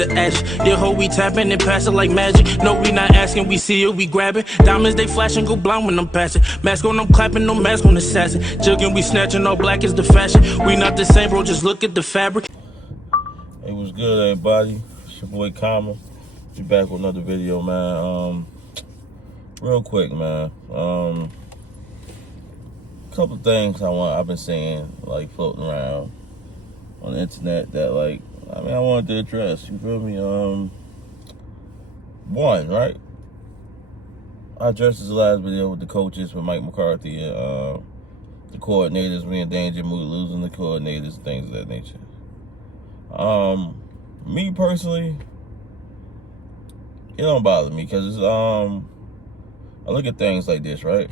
the ash. Yeah, ho, we tapping and passing like magic. No, we not asking, we see it, we grabbing. Diamonds, they flashing, go blind when I'm passing. Mask on, I'm clapping, no mask on assassin. Jugging, we snatching, all black is the fashion. We not the same, bro, just look at the fabric. Hey, what's good, everybody? It's your boy Kama. Be back with another video, man. Real quick, man. Couple things I've been seeing, like, floating around on the internet that, like, I wanted to address. You feel me? One, right? I addressed this last video with the coaches, with Mike McCarthy, and the coordinators. We in danger, we losing the coordinators, things of that nature. Me personally, it don't bother me because it's, I look at things like this, right?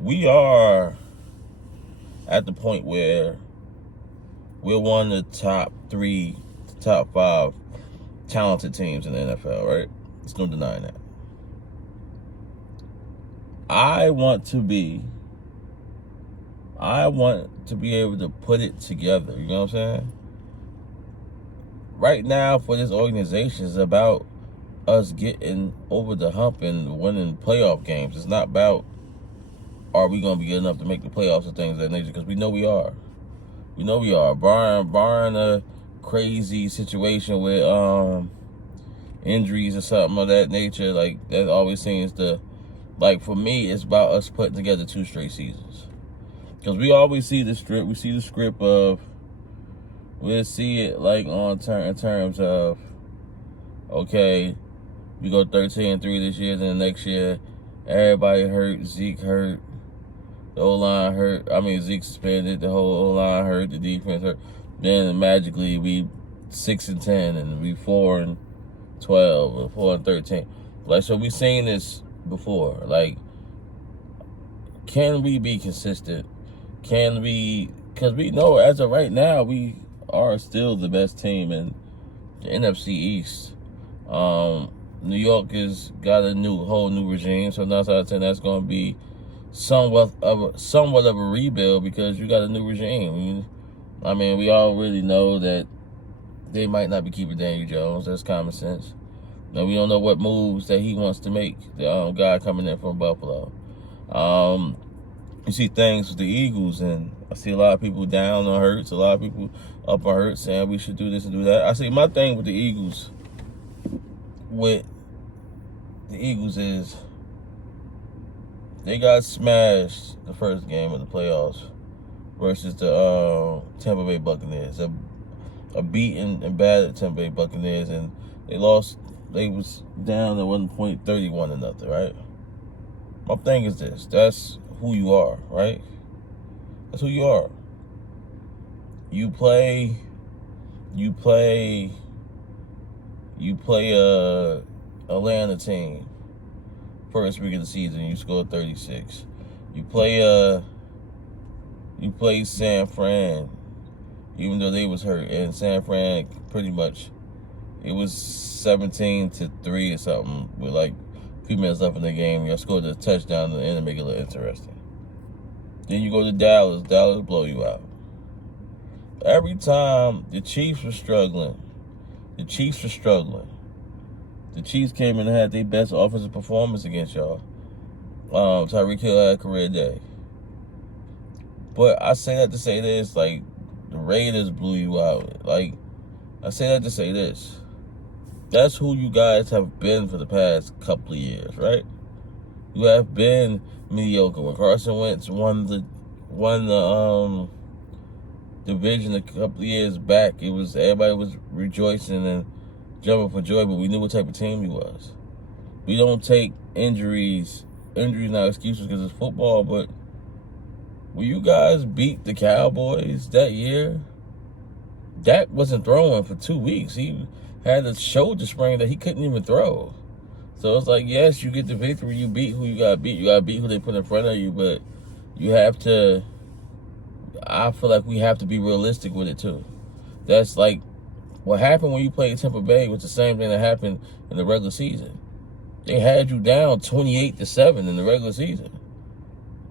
We are at the point where we're one of the top 3, top 5 talented teams in the NFL, right? There's no denying that. I want to be able to put it together, you know what I'm saying? Right now, for this organization, it's about us getting over the hump and winning playoff games. It's not about, are we going to be good enough to make the playoffs and things of that nature, because we know we are. We know we are. Barring a crazy situation with injuries or something of that nature, like, that always seems to, like, for me, it's about us putting together 2 straight seasons. Because we always see the script. We see the script of, we'll see it, like, in terms of, okay, we go 13-3 this year, then the next year, everybody hurt, Zeke hurt, the O-line hurt. Zeke suspended, the whole O-line hurt, the defense hurt. Then magically we 6-10 and we 4-12 or 4-13. Like, so we've seen this before. Like, can we be consistent? Can we? Because we know as of right now we are still the best team in the NFC East. New York has got a whole new regime, so 9 out of 10 that's going to be somewhat of a rebuild because you got a new regime. We already know that they might not be keeping Daniel Jones. That's common sense. Now, we don't know what moves that he wants to make, the guy coming in from Buffalo. You see things with the Eagles, and I see a lot of people down on Hurts, a lot of people up on Hurts saying we should do this and do that. I see my thing with the Eagles is they got smashed the first game of the playoffs versus the Tampa Bay Buccaneers. A beaten and battered Tampa Bay Buccaneers, and they lost. They was down at 1.31-0, right? My thing is this: that's who you are, right? That's who you are. You play a Atlanta team first week of the season, you score 36. You play San Fran, even though they was hurt, and San Fran pretty much, it was 17-3 or something with like a few minutes left in the game. Y'all scored a touchdown at the end to make it look interesting. Then you go to Dallas blow you out. Every time the Chiefs were struggling, the Chiefs came in and had their best offensive performance against y'all. Tyreek Hill had a career day. But I say that to say this, like, the Raiders blew you out. Like, I say that to say this. That's who you guys have been for the past couple of years, right? You have been mediocre. When Carson Wentz won the division a couple of years back, everybody was rejoicing and jumping for joy, but we knew what type of team he was. We don't take injuries not excuses because it's football, but when you guys beat the Cowboys that year, Dak wasn't throwing for 2 weeks. He had a shoulder sprain that he couldn't even throw. So it's like, yes, you get the victory, you beat who you got to beat. You got to beat who they put in front of you, but you have to, I feel like we have to be realistic with it too. That's like, what happened when you played Tampa Bay was the same thing that happened in the regular season. They had you down 28-7 in the regular season.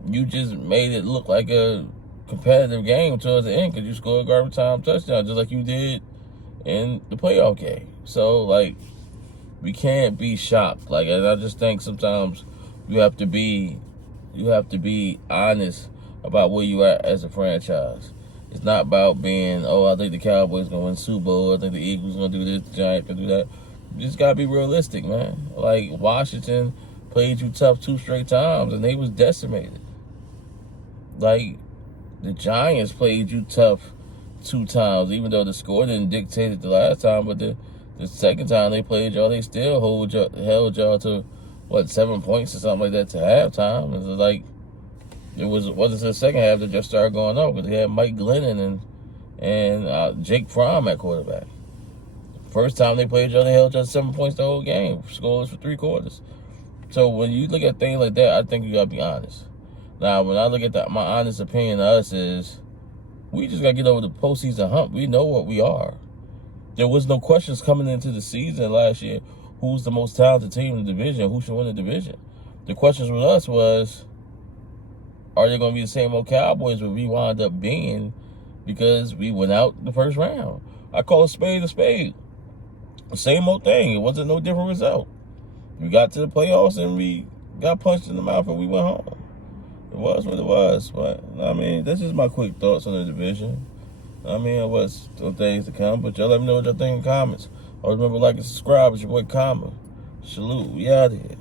You just made it look like a competitive game towards the end because you scored a garbage time touchdown, just like you did in the playoff game. So, like, we can't be shocked. Like, and I just think sometimes you have to be honest about where you are as a franchise. It's not about being, oh, I think the Cowboys gonna win Super Bowl, I think the Eagles gonna do this, the Giants gonna do that. You just gotta be realistic, man. Like, Washington played you tough 2 straight times and they was decimated. Like, the Giants played you tough 2 times, even though the score didn't dictate it the last time, but the second time they played y'all, they still held y'all to, 7 points or something like that to halftime. It's like, wasn't the second half that just started going up, because they had Mike Glennon and Jake Fromm at quarterback. First time they played y'all, they held y'all 7 points the whole game, scoreless for 3 quarters. So when you look at things like that, I think you gotta be honest. Now, when I look at that, my honest opinion of us is, we just gotta get over the postseason hump. We know what we are. There was no questions coming into the season last year. Who's the most talented team in the division? Who should win the division? The questions with us was, are they going to be the same old Cowboys that we wound up being because we went out the first round? I call a spade a spade. The same old thing. It wasn't no different result. We got to the playoffs and we got punched in the mouth and we went home. It was what it was. But, I mean, that's just my quick thoughts on the division. I mean, what's some things to come. But y'all let me know what y'all think in the comments. Always remember, like and subscribe. It's your boy Kama. Salute. We out here.